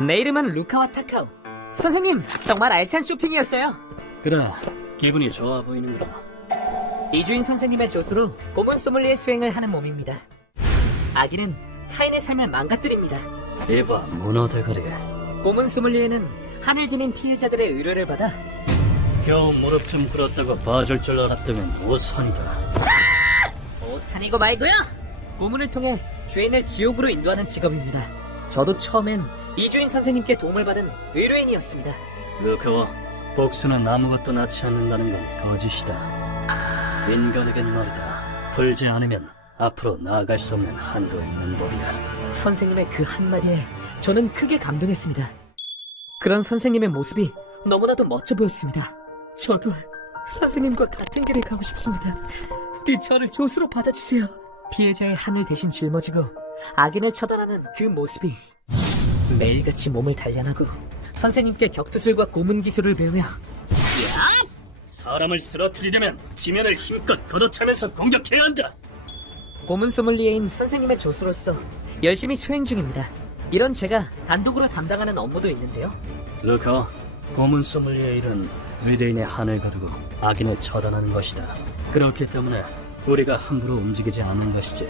내 이름은 루카와 타카오. 선생님, 정말 알찬 쇼핑이었어요. 그래, 기분이 좋아 보이는구나. 이주인 선생님의 조수로 고문 소믈리에 수행을 하는 몸입니다. 아기는 타인의 삶을 망가뜨립니다. 이봐, 문어 대가리. 고문 소믈리에는 하늘 지닌 피해자들의 의뢰를 받아 겨우 무릎 좀 꿇었다고 봐줄 줄 알았다면 오산이다. 산이고 말고요. 고문을 통해 죄인을 지옥으로 인도하는 직업입니다. 저도 처음엔 이주인 선생님께 도움을 받은 의뢰인이었습니다. 루카와, 복수는 아무것도 낳지 않는다는 건 거짓이다. 인간에겐 말이다. 풀지 않으면 앞으로 나아갈 수 없는 한도 있는 법이야. 선생님의 그 한마디에 저는 크게 감동했습니다. 그런 선생님의 모습이 너무나도 멋져 보였습니다. 저도 선생님과 같은 길을 가고 싶습니다. 부디 저를 조수로 받아주세요. 피해자의 한을 대신 짊어지고 악인을 처단하는 그 모습이 매일같이 몸을 단련하고 선생님께 격투술과 고문 기술을 배우며 사람을 쓰러뜨리려면 지면을 힘껏 걷어차면서 공격해야 한다. 고문 소믈리에인 선생님의 조수로서 열심히 수행 중입니다. 이런 제가 단독으로 담당하는 업무도 있는데요. 루카, 고문 소믈리의 일은 위대인의 한을 거두고 악인을 처단하는 것이다. 그렇기 때문에 우리가 함부로 움직이지 않는 것이지.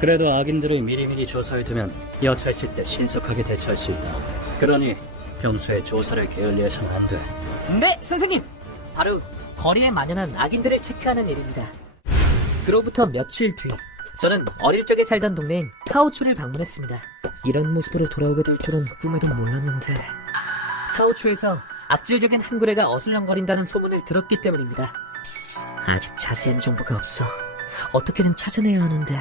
그래도 악인들을 미리미리 조사해두면 여차했을 때 신속하게 대처할 수 있다. 그러니 평소에 조사를 게을리해서는 안 돼. 네, 선생님! 바로 거리에 만연한 악인들을 체크하는 일입니다. 그로부터 며칠 뒤, 저는 어릴 적에 살던 동네인 카오초를 방문했습니다. 이런 모습으로 돌아오게 될 줄은 꿈에도 몰랐는데... 카오초에서 악질적인 한구레가 어슬렁거린다는 소문을 들었기 때문입니다. 아직 자세한 정보가 없어 어떻게든 찾아내야 하는데...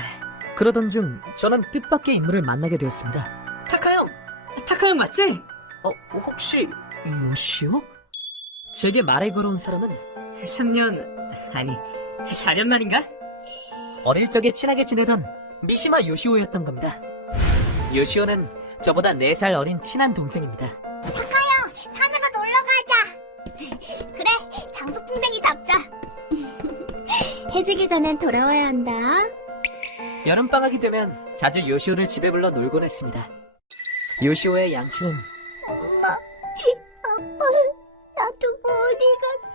그러던 중 저는 뜻밖의 인물을 만나게 되었습니다. 타카형! 타카형 맞지? 혹시 요시오? 제게 말을 걸어온 사람은 3년... 아니 4년 만인가? 어릴 적에 친하게 지내던 미시마 요시오였던 겁니다. 요시오는 저보다 4살 어린 친한 동생입니다. 타카형, 산으로 놀러 가자. 그래, 장수풍뎅이 잡자. 해지기 전엔 돌아와야 한다. 여름방학이 되면 자주 요시오를 집에 불러 놀곤 했습니다. 요시오의 양치는 엄마, 아빠, 나 두고 어디 갔어?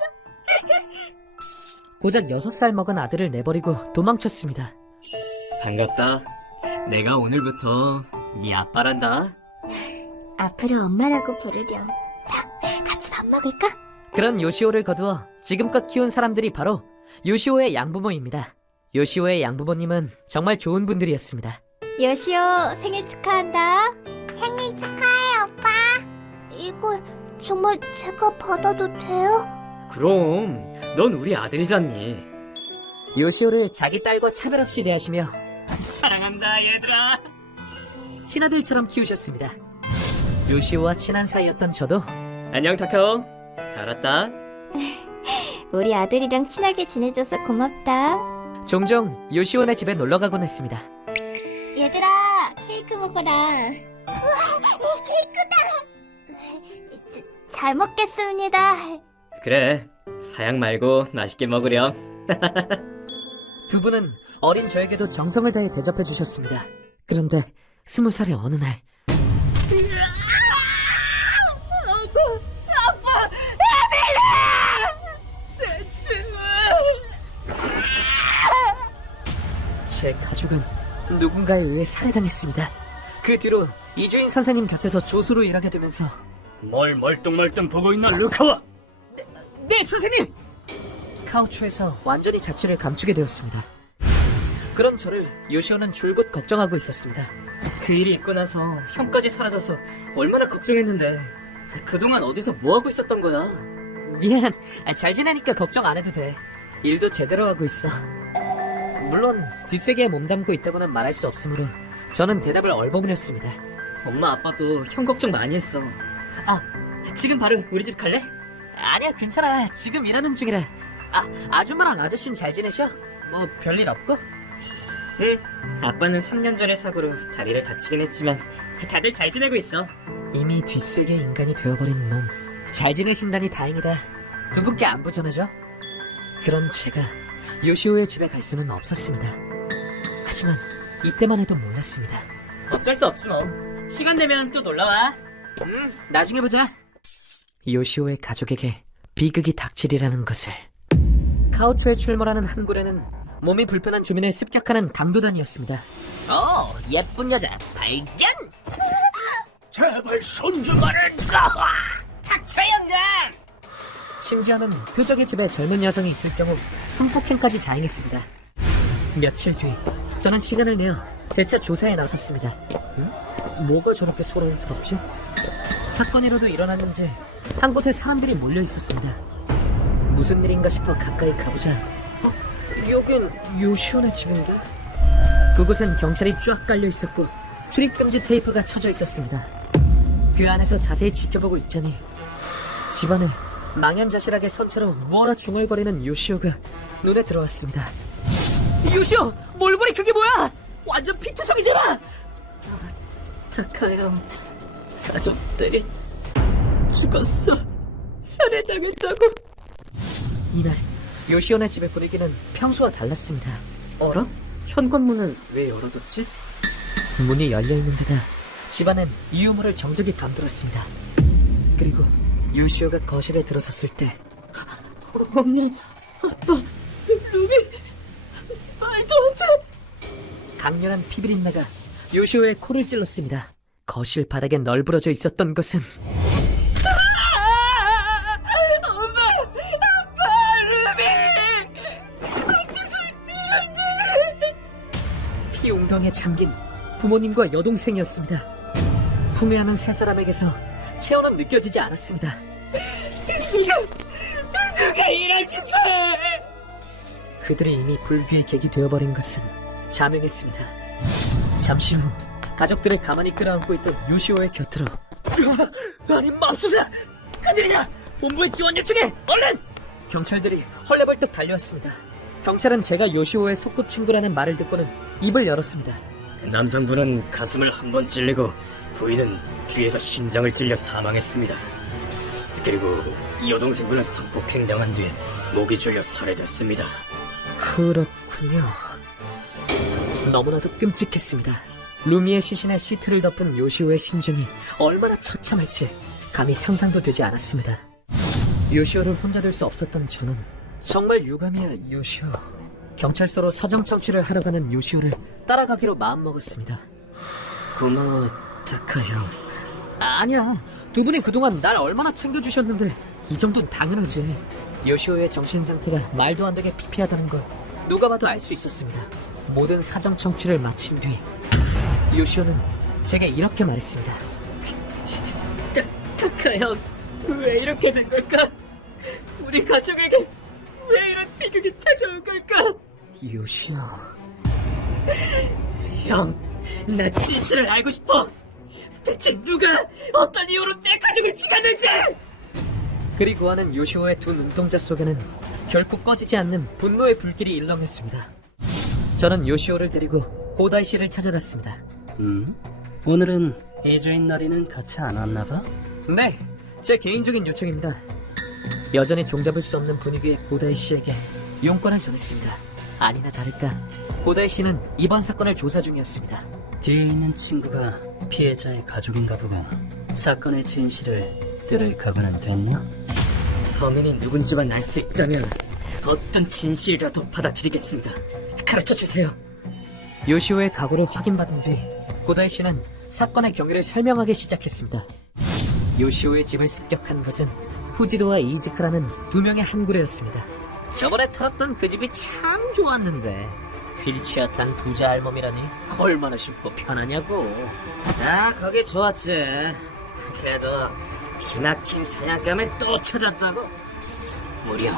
고작 6살 먹은 아들을 내버리고 도망쳤습니다. 반갑다. 내가 오늘부터 네 아빠란다. 앞으로 엄마라고 부르렴. 자, 같이 밥 먹을까? 그런 요시오를 거두어 지금껏 키운 사람들이 바로 요시오의 양부모입니다. 요시오의 양부모님은 정말 좋은 분들이었습니다. 요시오, 생일 축하한다. 생일 축하해, 오빠. 이걸 정말 제가 받아도 돼요? 그럼 넌 우리 아들이잖니. 요시오를 자기 딸과 차별 없이 대하시며 사랑한다 얘들아. 친아들처럼 키우셨습니다. 요시오와 친한 사이였던 저도 안녕 타카오. 잘 왔다. 우리 아들이랑 친하게 지내줘서 고맙다. 종종 요시오네 집에 놀러가곤 했습니다. 얘들아, 케이크 먹어라. 우와, 케이크다. 잘 먹겠습니다. 그래. 사양 말고 맛있게 먹으렴. 두 분은 어린 저에게도 정성을 다해 대접해 주셨습니다. 그런데 20살의 어느 날 제 가족은 누군가에 의해 살해당했습니다. 그 뒤로 이주인 선생님 곁에서 조수로 일하게 되면서 뭘 멀뚱멀뚱 보고 있나, 루카와? 네, 선생님! 카우초에서 완전히 자취를 감추게 되었습니다. 그런 저를 요시오는 줄곧 걱정하고 있었습니다. 그 일이 있고 나서 형까지 사라져서 얼마나 걱정했는데. 그동안 어디서 뭐하고 있었던 거야? 미안, 잘 지내니까 걱정 안 해도 돼. 일도 제대로 하고 있어. 물론 뒷세계에 몸담고 있다고는 말할 수 없으므로 저는 대답을 얼버무렸습니다. 엄마 아빠도 형 걱정 많이 했어. 지금 바로 우리 집 갈래? 아니야, 괜찮아. 지금 일하는 중이라. 아줌마랑 아저씨는 잘 지내셔? 뭐 별일 없고? 응. 아빠는 3년 전에 사고로 다리를 다치긴 했지만 다들 잘 지내고 있어. 이미 뒷세계 인간이 되어버린 놈. 잘 지내신다니 다행이다. 두 분께 안부 전해줘. 그런 제가 요시오의 집에 갈 수는 없었습니다. 하지만 이때만 해도 몰랐습니다. 어쩔 수 없지 뭐. 시간 되면 또 놀러와. 나중에 보자. 요시오의 가족에게 비극이 닥치리라는 것을. 카오초에 출몰하는 한 굴에는 몸이 불편한 주민을 습격하는 강도단이었습니다. 예쁜 여자 발견! 제발 손주만은 닥쳐, 영감! 심지어는 표적의 집에 젊은 여성이 있을 경우 성폭행까지 자행했습니다. 며칠 뒤 저는 시간을 내어 재차 조사에 나섰습니다. 뭐가 저렇게 소란스럽지? 사건이라도 일어났는지 한 곳에 사람들이 몰려 있었습니다. 무슨 일인가 싶어 가까이 가보자 여긴 요시오네 집인데? 그곳엔 경찰이 쫙 깔려 있었고 출입금지 테이프가 쳐져 있었습니다. 그 안에서 자세히 지켜보고 있자니 집안에 망연자실하게 선처로 뭐라 중얼거리는 요시오가 눈에 들어왔습니다. 요시오! 몰골이 그게 뭐야! 완전 피투성이잖아! 타카형 가족들이 죽었어. 살해당했다고. 이날 요시오네 집의 분위기는 평소와 달랐습니다. 어라? 현관문은 왜 열어뒀지? 문이 열려있는 데다 집안엔 유물을 정적이 감돌았습니다. 그리고 요시오가 거실에 들어섰을 때 엄마, 아빠, 루비, 말도 안 돼. 강렬한 피비린내가 요시오의 코를 찔렀습니다. 거실 바닥에 널브러져 있었던 것은 엄마, 아빠, 루비. 피 웅덩이에 잠긴 부모님과 여동생이었습니다. 품에 안은 세 사람에게서 체온은 느껴지지 않았습니다. 누가 이런 짓을? 그들이 이미 불귀의 객이 되어버린 것은 자명했습니다. 잠시 후 가족들을 가만히 끌어안고 있던 요시오의 곁으로 아니, 맙소사! 큰일이야! 본부에 지원 요청해! 얼른! 경찰들이 헐레벌떡 달려왔습니다. 경찰은 제가 요시오의 소꿉친구라는 말을 듣고는 입을 열었습니다. 남성분은 가슴을 한 번 찔리고 부인은 뒤에서 심장을 찔려 사망했습니다. 그리고 여동생분은 성폭행당한 뒤에 목이 졸려 살해됐습니다. 그렇군요. 너무나도 끔찍했습니다. 루미의 시신에 시트를 덮은 요시오의 심정이 얼마나 처참할지 감히 상상도 되지 않았습니다. 요시오를 혼자 둘 수 없었던 저는 정말 유감이야, 요시오. 경찰서로 사정 청취를 하러 가는 요시오를 따라가기로 마음먹었습니다. 고마워, 타카 형. 아니야, 두 분이 그동안 날 얼마나 챙겨주셨는데 이 정도는 당연하지. 요시오의 정신상태가 말도 안 되게 피폐하다는 걸 누가 봐도 알 수 있었습니다. 모든 사정 청취를 마친 뒤 요시오는 제게 이렇게 말했습니다. 타카 형, 왜 이렇게 된 걸까? 우리 가족에게 왜 이런 비극이 찾아온 걸까? 요시오, 형, 나 진실을 알고 싶어. 대체 누가 어떤 이유로 내 가족을 죽였는지! 그리고 하는 요시오의 두 눈동자 속에는 결코 꺼지지 않는 분노의 불길이 일렁였습니다. 저는 요시오를 데리고 고다이 씨를 찾아갔습니다. 오늘은 이주인 날이는 같이 안 왔나봐? 네, 제 개인적인 요청입니다. 여전히 종잡을 수 없는 분위기의 고다이 씨에게 용건을 전했습니다. 아니나 다를까 고다이 씨는 이번 사건을 조사 중이었습니다. 뒤에 있는 친구가 피해자의 가족인가 보고 사건의 진실을 뜰을 각오는 됐냐? 범인이 누군지만 알 수 있다면 어떤 진실이라도 받아들이겠습니다. 가르쳐주세요. 요시오의 각오를 확인받은 뒤 고다이 씨는 사건의 경위를 설명하기 시작했습니다. 요시오의 집을 습격한 것은 후지도와 이즈크라는 두 명의 한구레였습니다. 저번에 털었던 그 집이 참 좋았는데 휠체어 탄 부자 할멈이라니 얼마나 쉽고 편하냐고. 아, 거기 좋았지. 그래도 기막힌 사냥감을 또 찾았다고? 무려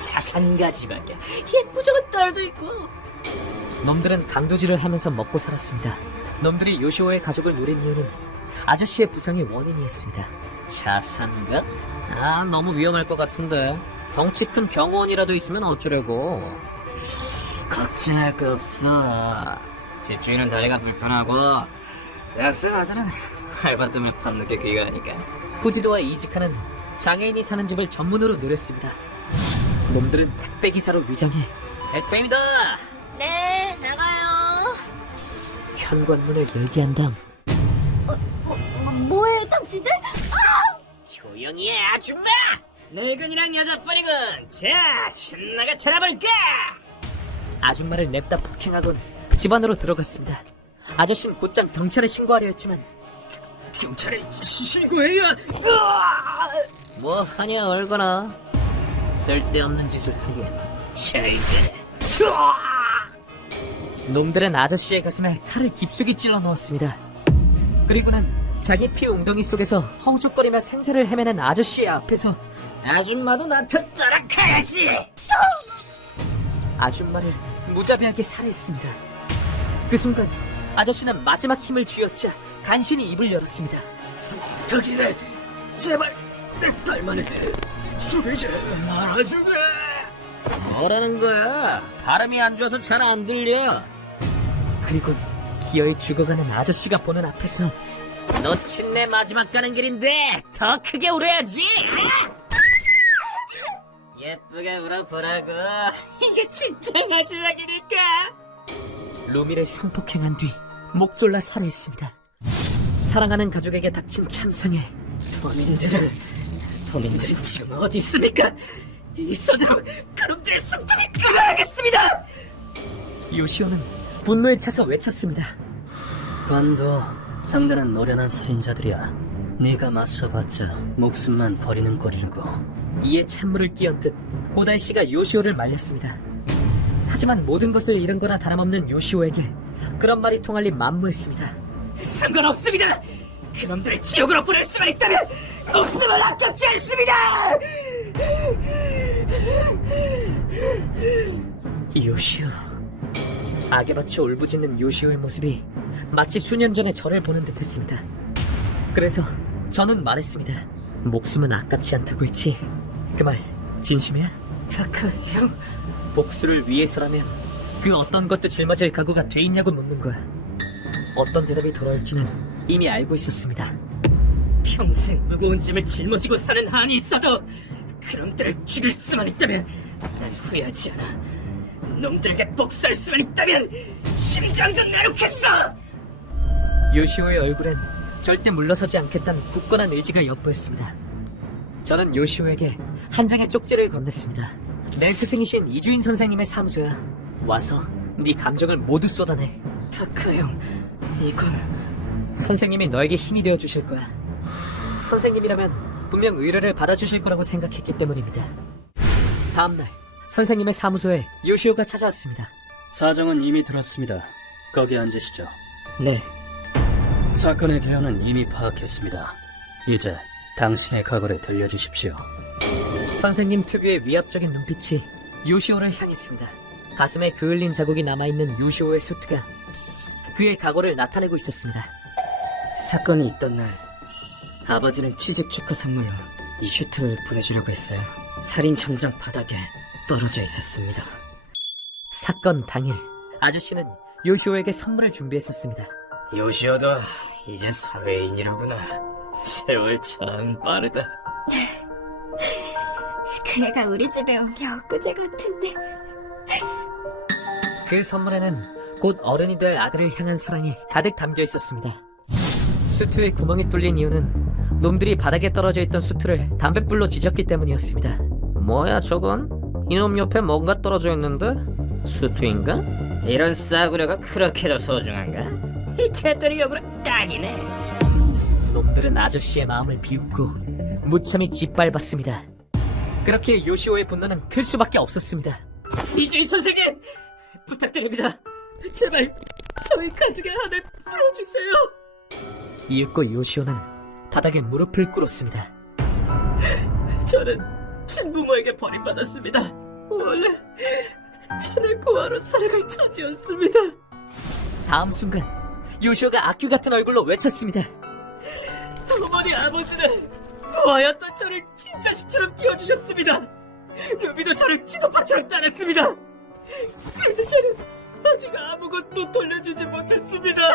자산가 집안이야. 예쁘장한 딸도 있고. 놈들은 강도질을 하면서 먹고 살았습니다. 놈들이 요시오의 가족을 노린 이유는 아저씨의 부상의 원인이었습니다. 자산가? 아, 너무 위험할 것 같은데. 덩치 큰 경호원이라도 있으면 어쩌려고. 걱정할 거 없어. 집주인은 다리가 불편하고 대학생 아들은 알바 뜨면 밤늦게 귀가하니까. 후지도와 이지카는 장애인이 사는 집을 전문으로 노렸습니다. 놈들은 택배 기사로 위장해 택배입니다! 네, 나가요. 현관문을 열게 한 다음 거예요, 당신들? 조용히 해, 아줌마! 늙은이랑 여자뿐이군. 자, 신나게 털어볼까? 아줌마를 냅다 폭행하곤 집 안으로 들어갔습니다. 아저씨는 곧장 경찰에 신고하려 했지만 경찰에 신고해야. 뭐 하냐 얼거나 쓸데없는 짓을 하긴 쉐이드. 놈들은 아저씨의 가슴에 칼을 깊숙이 찔러 넣었습니다. 그리고는 자기 피 웅덩이 속에서 허우적거리며 생사를 헤매는 아저씨의 앞에서 아줌마도 나 표 따라가야지. 아줌마를 무자비하게 살해했습니다. 그 순간 아저씨는 마지막 힘을 쥐어짜 간신히 입을 열었습니다. 저기네, 제발 내 딸만을 죽이지 말아주게. 뭐라는 거야? 발음이 안 좋아서 잘 안 들려. 그리고 기어이 죽어가는 아저씨가 보는 앞에서 너친 내 마지막 가는 길인데 더 크게 울어야지. 예쁘게 울어보라고. 이게 진짜 마지막이니까. 루미를 성폭행한 뒤 목 졸라 살해했습니다. 사랑하는 가족에게 닥친 참상에 범인들은 지금 어디 있습니까? 있어도 그놈들의 숨통이 끊어야겠습니다. 요시오는 분노에 차서 외쳤습니다. 관도 상대는 노련한 살인자들이야. 네가 맞서봤자 목숨만 버리는 꼴이라고. 이에 찬물을 끼얹듯 고달 씨가 요시오를 말렸습니다. 하지만 모든 것을 잃은 거나 다름없는 요시오에게 그런 말이 통할 리 만무했습니다. 상관없습니다. 그놈들을 지옥으로 보낼 수만 있다면 목숨을 아깝지 않습니다. 요시오. 악에 받쳐 울부짖는 요시오의 모습이 마치 수년 전에 저를 보는 듯했습니다. 그래서 저는 말했습니다. 목숨은 아깝지 않다고 했지. 그 말 진심이야? 타카 형, 복수를 위해서라면 그 어떤 것도 짊어질 각오가 돼 있냐고 묻는 거야. 어떤 대답이 돌아올지는 이미 알고 있었습니다. 평생 무거운 짐을 짊어지고 사는 한이 있어도 그놈들을 죽일 수만 있다면 난 후회하지 않아. 놈들에게 복수할 수만 있다면 심장도 나놓겠어. 요시오의 얼굴엔 절대 물러서지 않겠다는 굳건한 의지가 엿보였습니다. 저는 요시오에게 한 장의 쪽지를 건넸습니다. 내 스승이신 이주인 선생님의 사무소야. 와서 네 감정을 모두 쏟아내. 타카 형, 이건 선생님이 너에게 힘이 되어 주실 거야. 선생님이라면 분명 의뢰를 받아주실 거라고 생각했기 때문입니다. 다음날 선생님의 사무소에 요시오가 찾아왔습니다. 사정은 이미 들었습니다. 거기 앉으시죠. 네, 사건의 개요는 이미 파악했습니다. 이제 당신의 각오를 들려주십시오. 선생님 특유의 위압적인 눈빛이 요시오를 향했습니다. 가슴에 그을린 자국이 남아있는 요시오의 수트가 그의 각오를 나타내고 있었습니다. 사건이 있던 날 아버지는 취직 축하 선물로 이 슈트를 보내주려고 했어요. 살인 정장 바닥에 떨어져 있었습니다. 사건 당일 아저씨는 요시오에게 선물을 준비했었습니다. 요시오도 이제 사회인이라구나. 세월 참 빠르다. 그 애가 우리 집에 온 게 엊그제 같은데. 그 선물에는 곧 어른이 될 아들을 향한 사랑이 가득 담겨 있었습니다. 수트에 구멍이 뚫린 이유는 놈들이 바닥에 떨어져 있던 수트를 담뱃불로 지졌기 때문이었습니다. 뭐야 저건? 이놈 옆에 뭔가 떨어져 있는데? 수트인가? 이런 싸구려가 그렇게도 소중한가? 이 채돌이역으로 딱이네. 놈들은 아저씨의 마음을 비웃고 무참히 짓밟았습니다. 그렇게 요시오의 분노는 클 수밖에 없었습니다. 이주인 선생님, 부탁드립니다. 제발 저희 가족의 한을 풀어주세요. 이윽고 요시오는 바닥에 무릎을 꿇었습니다. 저는 친부모에게 버림받았습니다. 원래 저는 고아로 살아갈 처지였습니다. 다음 순간 요시오가 악귀 같은 얼굴로 외쳤습니다. 어머니 아버지는 고아였던 저를 친자식처럼 키워주셨습니다. 루비도 저를 지도파처럼 따랐습니다. 그런데 저는 아직 아무것도 돌려주지 못했습니다.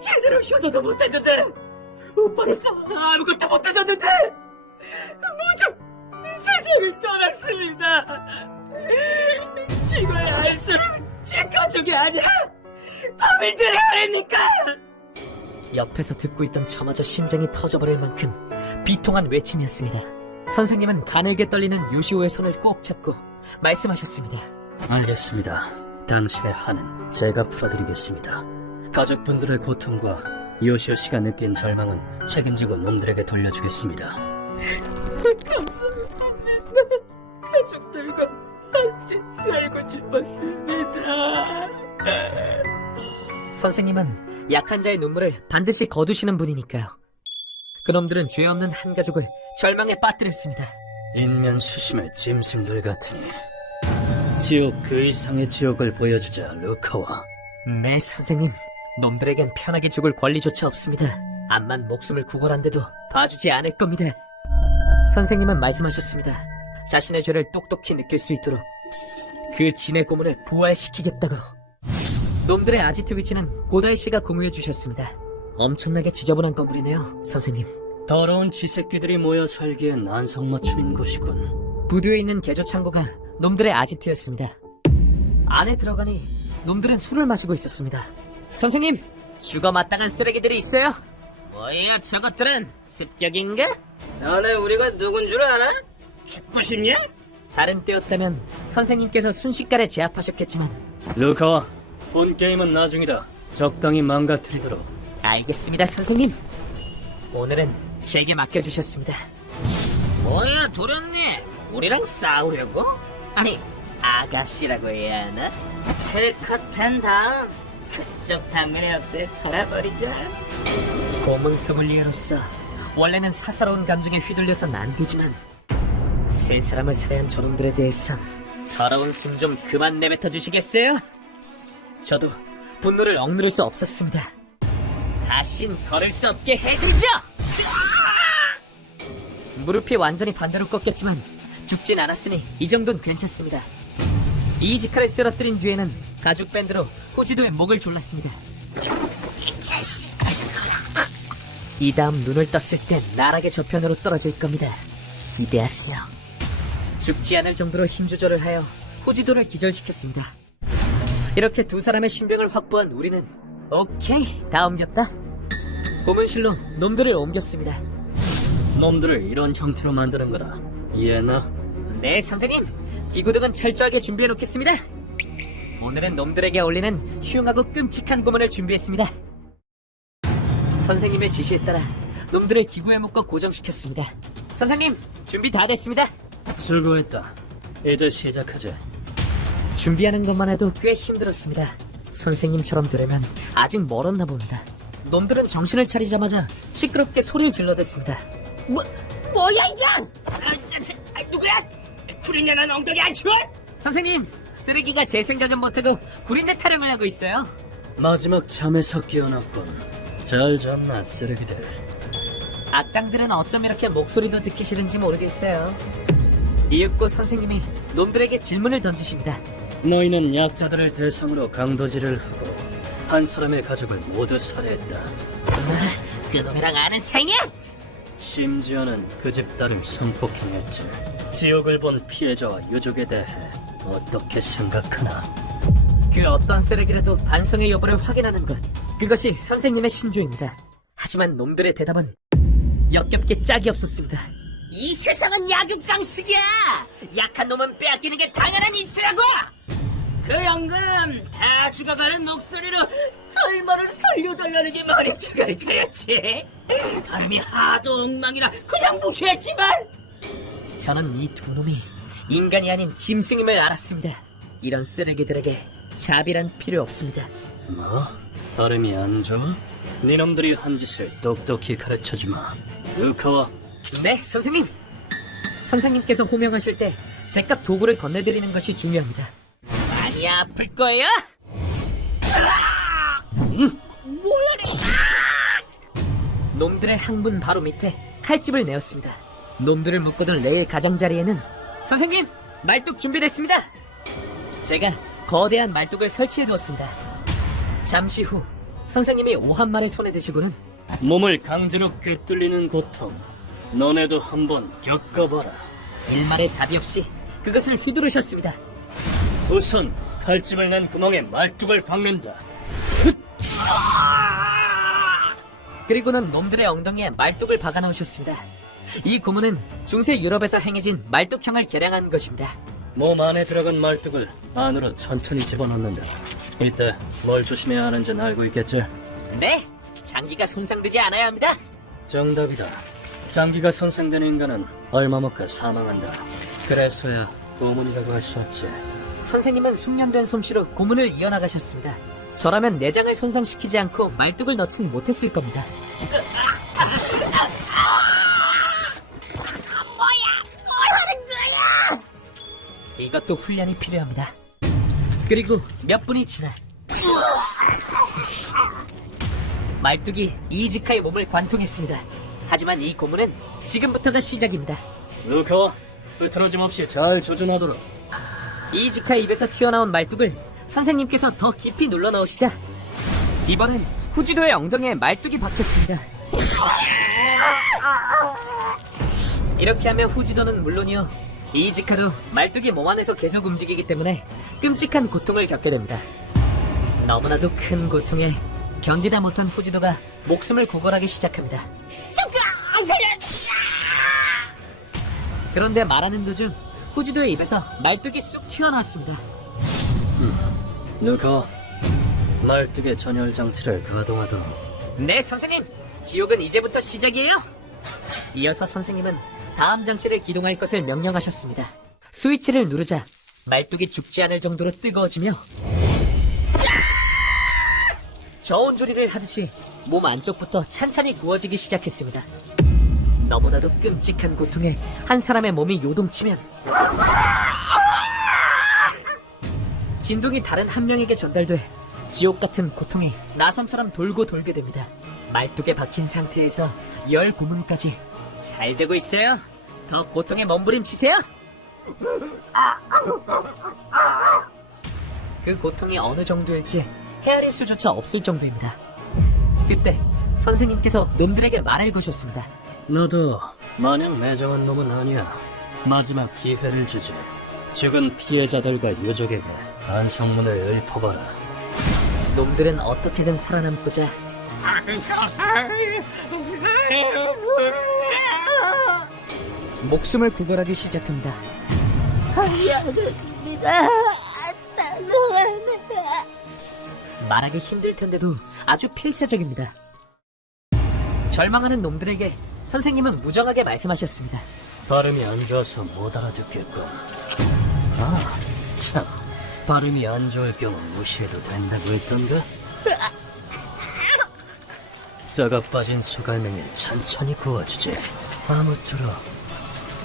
제대로 효도도 못했는데 오빠로서 아무것도 못해줬는데 모두 세상을 떠났습니다. 죽어야 할 사람은 제 가족이 아니라 범인들이 아닙니까? 옆에서 듣고 있던 저마저 심장이 터져버릴 만큼 비통한 외침이었습니다. 선생님은 가늘게 떨리는 요시오의 손을 꼭 잡고 말씀하셨습니다. 알겠습니다. 당신의 한은 제가 풀어드리겠습니다. 가족분들의 고통과 요시오 씨가 느낀 절망은 책임지고 놈들에게 돌려주겠습니다. 감사합니다. 가족들과 같이 살고 싶었습니다. 선생님은 약한 자의 눈물을 반드시 거두시는 분이니까요. 그놈들은 죄 없는 한 가족을 절망에 빠뜨렸습니다. 인면수심의 짐승들 같으니 지옥 그 이상의 지옥을 보여주자, 루카와. 네, 선생님. 놈들에겐 편하게 죽을 권리조차 없습니다. 암만 목숨을 구걸한데도 봐주지 않을 겁니다. 선생님은 말씀하셨습니다. 자신의 죄를 똑똑히 느낄 수 있도록 그 진의 고문을 부활시키겠다고. 놈들의 아지트 위치는 고다이 씨가 공유해 주셨습니다. 엄청나게 지저분한 건물이네요, 선생님. 더러운 쥐새끼들이 모여 살기엔 안성맞춤인 곳이군. 부두에 있는 개조 창고가 놈들의 아지트였습니다. 안에 들어가니 놈들은 술을 마시고 있었습니다. 선생님, 죽어 마땅한 쓰레기들이 있어요. 뭐야, 저것들은 습격인가? 너네 우리가 누군 줄 알아? 죽고 싶냐? 다른 때였다면 선생님께서 순식간에 제압하셨겠지만 루카와, 본 게임은 나중이다. 적당히 망가뜨리도록. 알겠습니다, 선생님. 오늘은 제게 맡겨주셨습니다. 뭐야, 도련님, 우리랑 싸우려고? 아니, 아가씨라고 해야 하나? 실컷 팬 다음 그쪽 당근의 엽서에 털어버리자. 고문 소믈리에로서 원래는 사사로운 감정에 휘둘려선 안 되지만 세 사람을 살해한 저놈들에 대해선 더러운 숨 좀 그만 내뱉어 주시겠어요? 저도 분노를 억누를 수 없었습니다. 다신 걸을 수 없게 해드리죠! 무릎이 완전히 반대로 꺾였지만 죽진 않았으니 이 정도는 괜찮습니다. 이지카를 쓰러뜨린 뒤에는 가죽 밴드로 후지도의 목을 졸랐습니다. 이 다음 눈을 떴을 땐 나락의 저편으로 떨어질 겁니다. 기대하세요. 죽지 않을 정도로 힘 조절을 하여 후지도를 기절시켰습니다. 이렇게 두 사람의 신병을 확보한 우리는 오케이, 다 옮겼다. 고문실로 놈들을 옮겼습니다. 놈들을 이런 형태로 만드는 거다. 이해나? 네, 선생님. 기구등은 철저하게 준비해놓겠습니다. 오늘은 놈들에게 어울리는 흉하고 끔찍한 고문을 준비했습니다. 선생님의 지시에 따라 놈들을 기구에 묶어 고정시켰습니다. 선생님, 준비 다 됐습니다. 수고했다. 이제 시작하자. 준비하는 것만 해도 꽤 힘들었습니다. 선생님처럼 되려면 아직 멀었나 봅니다. 놈들은 정신을 차리자마자 시끄럽게 소리를 질러댔습니다. 뭐야 이건? 누구야? 구린내난 엉덩이 안 추워? 선생님, 쓰레기가 제 생각은 못하고 구린내 타령을 하고 있어요. 마지막 잠에서 깨어났군. 잘 잤나, 쓰레기들. 악당들은 어쩜 이렇게 목소리도 듣기 싫은지 모르겠어요. 이윽고 선생님이 놈들에게 질문을 던지십니다. 너희는 약자들을 대상으로 강도질을 하고 한 사람의 가족을 모두 살해했다. 그놈이랑 아는 사이냐? 심지어는 그 집 딸을 성폭행했지. 지옥을 본 피해자와 유족에 대해 어떻게 생각하나? 그 어떤 쓰레기라도 반성의 여부를 확인하는 것, 그것이 선생님의 신조입니다. 하지만 놈들의 대답은 역겹게 짝이 없었습니다. 이 세상은 약육강식이야. 약한 놈은 빼앗기는 게 당연한 이치라고. 그 연금 다 죽어가는 목소리로 털머를 살려달라는 머리 죽을 그렸지. 발음이 하도 엉망이라 그냥 무시했지만 저는 이 두 놈이 인간이 아닌 짐승임을 알았습니다. 이런 쓰레기들에게 자비란 필요 없습니다. 뭐? 발음이 안 좋아? 니놈들이 한 짓을 똑똑히 가르쳐주마. 루카와. 네, 선생님. 선생님께서 호명하실 때 제값 도구를 건네드리는 것이 중요합니다. 많이 아플 거예요? 놈들의 항문 바로 밑에 칼집을 내었습니다. 놈들을 묶어둔 레일 가장자리에는 선생님, 말뚝 준비됐습니다. 제가 거대한 말뚝을 설치해두었습니다. 잠시 후 선생님이 오한말을 손에 드시고는 몸을 강제로 꿰뚫리는 고통, 너네도 한번 겪어봐라. 일말의 자비 없이 그것을 휘두르셨습니다. 우선 칼집을 낸 구멍에 말뚝을 박는다. 그리고는 놈들의 엉덩이에 말뚝을 박아 넣으셨습니다. 이 고문은 중세 유럽에서 행해진 말뚝형을 개량한 것입니다. 몸 안에 들어간 말뚝을 안으로 천천히 집어넣는다. 이때 뭘 조심해야 하는지는 알고 있겠지? 네, 장기가 손상되지 않아야 합니다. 정답이다. 장기가 손상된 인간은 얼마 못 가 사망한다. 그래서야 고문이라고 할 수 없지. 선생님은 숙련된 솜씨로 고문을 이어나가셨습니다. 저라면 내장을 손상시키지 않고 말뚝을 넣진 못했을 겁니다. 이것도 훈련이 필요합니다. 그리고 몇 분이 지나 말뚝이 이지카의 몸을 관통했습니다. 하지만 이 고문은 지금부터가 시작입니다. 루커, 흐트러짐 없이 잘 조준하도록. 이지카의 입에서 튀어나온 말뚝을 선생님께서 더 깊이 눌러 넣으시자 이번엔 후지도의 엉덩이에 말뚝이 박혔습니다. 이렇게 하면 후지도는 물론이요, 이지카도 말뚝이 몸 안에서 계속 움직이기 때문에 끔찍한 고통을 겪게 됩니다. 너무나도 큰 고통에 견디다 못한 후지도가 목숨을 구걸하기 시작합니다. 그런데 말하는 도중 후지도의 입에서 말뚝이 쑥 튀어나왔습니다. 루커, 말뚝의 전열 장치를 가동하도록. 네, 선생님! 지옥은 이제부터 시작이에요! 이어서 선생님은 다음 장치를 기동할 것을 명령하셨습니다. 스위치를 누르자 말뚝이 죽지 않을 정도로 뜨거워지며 저온조리를 하듯이 몸 안쪽부터 찬찬히 구워지기 시작했습니다. 너무나도 끔찍한 고통에 한 사람의 몸이 요동치면 진동이 다른 한 명에게 전달돼 지옥 같은 고통이 나선처럼 돌고 돌게 됩니다. 말뚝에 박힌 상태에서 열 고문까지 잘 되고 있어요. 더 고통에 몸부림치세요. 그 고통이 어느 정도일지 헤아릴 수조차 없을 정도입니다. 그때 선생님께서 놈들에게 말을 거셨습니다. 너도 마냥 매정한 놈은 아니야. 마지막 기회를 주지. 죽은 피해자들과 유족에게 반성문을 읊어봐라. 놈들은 어떻게든 살아남고자 목숨을 구걸하기 시작합니다. 말하기 힘들 텐데도 아주 필사적입니다. 절망하는 놈들에게 선생님은 무정하게 말씀하셨습니다. 발음이 안 좋아서 못 알아듣겠군. 아, 참. 발음이 안 좋을 경우 무시해도 된다고 했던가? 썩어 빠진 소갈맹이를 천천히 구워주지. 아무쪼록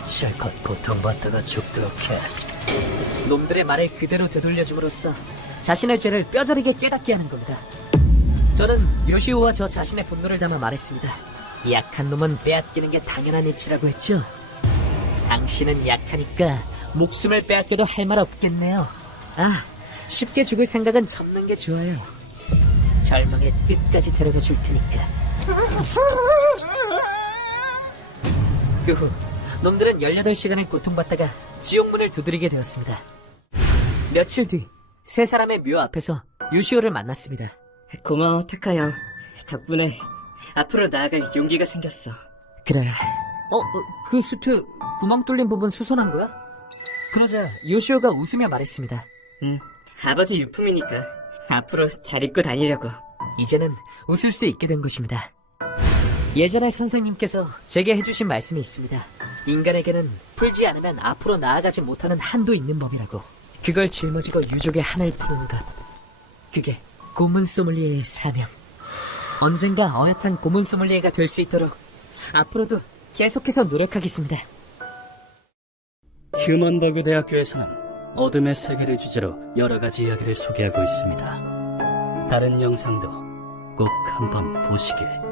실컷 고통받다가 죽도록 해. 놈들의 말을 그대로 되돌려줌으로써 자신의 죄를 뼈저리게 깨닫게 하는 겁니다. 저는 요시오와 저 자신의 분노를 담아 말했습니다. 약한 놈은 빼앗기는 게 당연한 이치라고 했죠. 당신은 약하니까 목숨을 빼앗겨도 할 말 없겠네요. 아, 쉽게 죽을 생각은 접는 게 좋아요. 절망의 끝까지 데려가 줄 테니까. 그 후 놈들은 18시간을 고통받다가 지옥문을 두드리게 되었습니다. 며칠 뒤 세 사람의 묘 앞에서 요시오를 만났습니다. 고마워, 타카 형. 덕분에 앞으로 나아갈 용기가 생겼어. 그래. 그 수트 구멍 뚫린 부분 수선한 거야? 그러자 요시오가 웃으며 말했습니다. 아버지 유품이니까 앞으로 잘 입고 다니려고. 이제는 웃을 수 있게 된 것입니다. 예전에 선생님께서 제게 해주신 말씀이 있습니다. 인간에게는 풀지 않으면 앞으로 나아가지 못하는 한도 있는 법이라고. 그걸 짊어지고 유족의 한을 푸는 것. 그게 고문 소믈리에의 사명. 언젠가 어엿한 고문 소믈리에가 될 수 있도록 앞으로도 계속해서 노력하겠습니다. 휴먼버그 대학교에서는 어둠의 세계를 주제로 여러 가지 이야기를 소개하고 있습니다. 다른 영상도 꼭 한번 보시길.